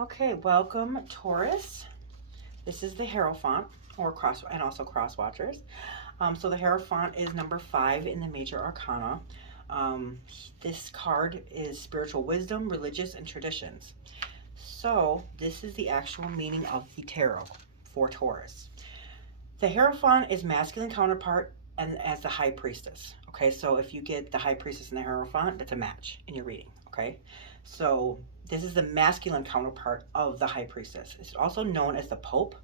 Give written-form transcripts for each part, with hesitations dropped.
Okay, welcome Taurus. This is the Hierophant, or cross, and also cross watchers. So the Hierophant is number 5 in the Major Arcana. This card is spiritual wisdom, religious, and traditions. So this is the actual meaning of the tarot for Taurus. The Hierophant is masculine counterpart and as the High Priestess. Okay, so if you get the High Priestess and the Hierophant, that's a match in your reading. Okay, so this is the masculine counterpart of the High Priestess. It's also known as the Pope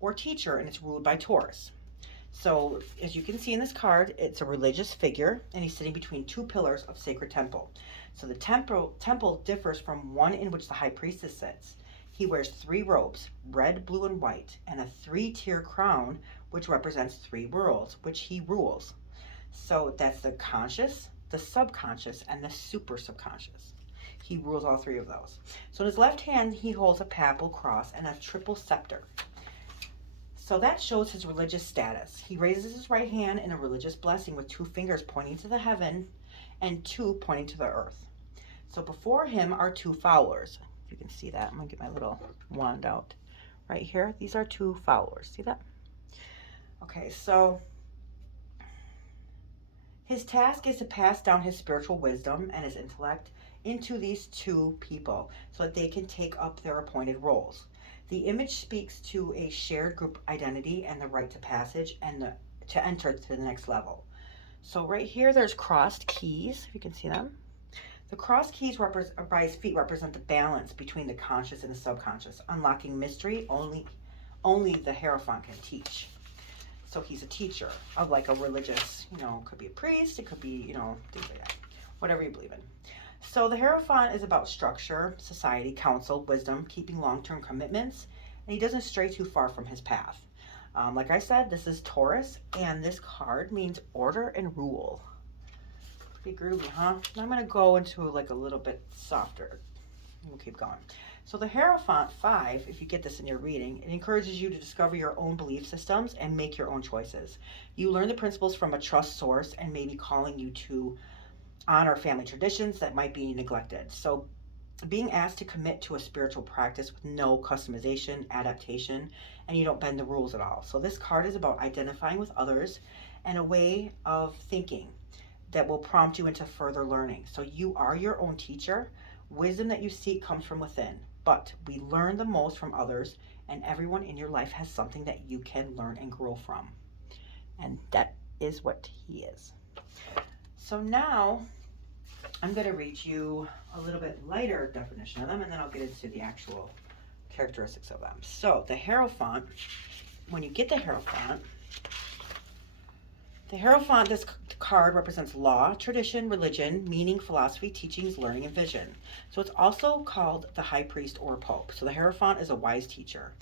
or teacher, and it's ruled by Taurus. So as you can see in this card, it's a religious figure, and he's sitting between two pillars of sacred temple. So the temple differs from one in which the High Priestess sits. He wears 3 robes, red, blue, and white, and a 3-tier crown, which represents 3 worlds, which he rules. So that's the conscious, the subconscious, and the super subconscious. He rules all 3 of those. So in his left hand, he holds a papal cross and a triple scepter. So that shows his religious status. He raises his right hand in a religious blessing with 2 fingers pointing to the heaven and 2 pointing to the earth. So before him are 2 followers. You can see that. I'm going to get my little wand out right here. These are 2 followers. See that? Okay, so his task is to pass down his spiritual wisdom and his intellect into these 2 people so that they can take up their appointed roles. The image speaks to a shared group identity and the right to passage and to enter to the next level. So right here, there's crossed keys, if you can see them. The crossed keys by his feet represent the balance between the conscious and the subconscious, unlocking mystery only the Hierophant can teach. So he's a teacher of like a religious, it could be a priest, it could be, things like that, whatever you believe in. So the Hierophant is about structure, society, counsel, wisdom, keeping long-term commitments, and he doesn't stray too far from his path. Like I said, this is Taurus, and this card means order and rule. Pretty groovy, huh? Now I'm going to go into like a little bit softer. We'll keep going. So the Hierophant 5, if you get this in your reading, it encourages you to discover your own belief systems and make your own choices. You learn the principles from a trust source and maybe calling you to honor family traditions that might be neglected. So being asked to commit to a spiritual practice with no customization, adaptation, and you don't bend the rules at all. So this card is about identifying with others and a way of thinking that will prompt you into further learning. So you are your own teacher. Wisdom that you seek comes from within, but we learn the most from others, and everyone in your life has something that you can learn and grow from. And that is what he is. So now I'm going to read you a little bit lighter definition of them, and then I'll get into the actual characteristics of them. So the Hierophant, when you get the Hierophant, this card represents law, tradition, religion, meaning, philosophy, teachings, learning, and vision. So it's also called the High Priest or Pope. So the Hierophant is a wise teacher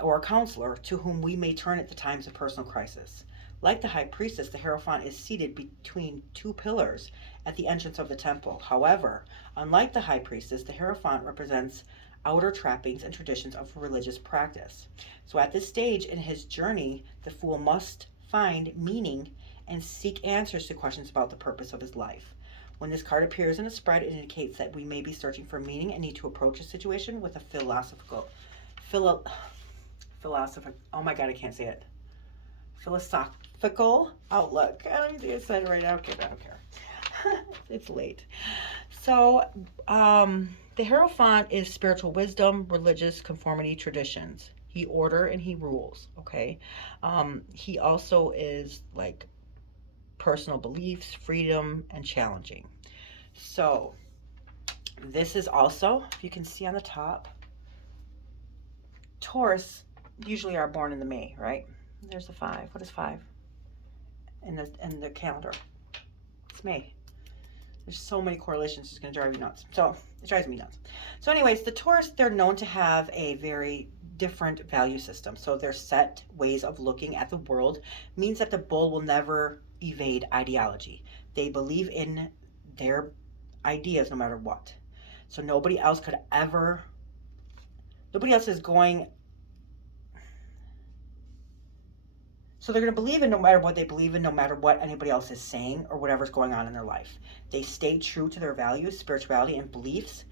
or a counselor to whom we may turn at the times of personal crisis. Like the High Priestess, the Hierophant is seated between 2 pillars at the entrance of the temple. However, unlike the High Priestess, the Hierophant represents outer trappings and traditions of religious practice. So at this stage in his journey, the fool must find meaning and seek answers to questions about the purpose of his life. When this card appears in a spread, it indicates that we may be searching for meaning and need to approach a situation with a philosophical, oh my God, I can't say it. Philosophical outlook. I don't think I said it right now. Okay, I don't care. It's late. So, the Hierophant is spiritual wisdom, religious conformity, traditions. He order and he rules, okay? He also is like personal beliefs, freedom, and challenging. So, this is also, if you can see on the top, Taurus usually are born in the May, right? There's the 5. What is 5? In the calendar. It's May. There's so many correlations, it's going to drive you nuts. So, it drives me nuts. So anyways, the Taurus, they're known to have a very different value system. So their set ways of looking at the world means that the bull will never evade ideology. They believe in their ideas no matter what. So nobody else is going. So they're going to believe in no matter what they believe in, no matter what anybody else is saying or whatever's going on in their life. They stay true to their values, spirituality, and beliefs,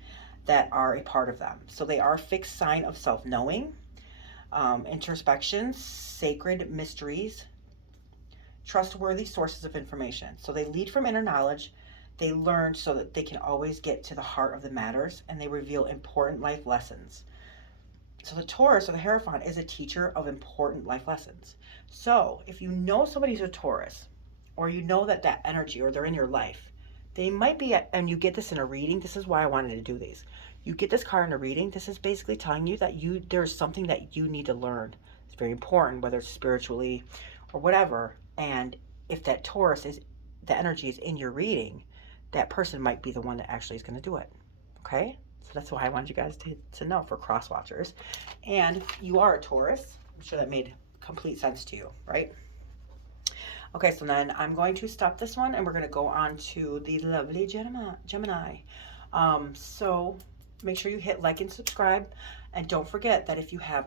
that are a part of them. So they are a fixed sign of self-knowing, introspection, sacred mysteries, trustworthy sources of information. So they lead from inner knowledge. They learn so that they can always get to the heart of the matters, and they reveal important life lessons. So the Taurus or the Hierophant is a teacher of important life lessons. So if you know somebody's a Taurus, or you know that energy, or they're in your life, they might be, and you get this in a reading. This is why I wanted to do these. You get this card in a reading. This is basically telling you that there's something that you need to learn. It's very important, whether it's spiritually or whatever. And if that Taurus is, the energy is in your reading, that person might be the one that actually is going to do it. Okay? So that's why I wanted you guys to know for cross watchers. And if you are a Taurus, I'm sure that made complete sense to you, right? Okay, so then I'm going to stop this one, and we're going to go on to the lovely Gemini. So make sure you hit like and subscribe, and don't forget that if you have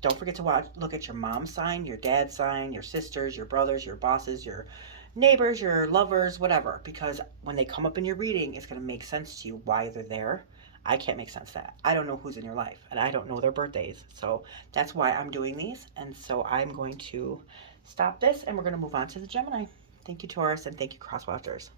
don't forget to look at your mom's sign, your dad's sign, your sisters, your brothers, your bosses, your neighbors, your lovers, whatever, because when they come up in your reading, it's going to make sense to you why they're there. I can't make sense of that. I don't know who's in your life, and I don't know their birthdays. So that's why I'm doing these. And so I'm going to stop this, and we're going to move on to the Gemini. Thank you, Taurus, and thank you, cross watchers.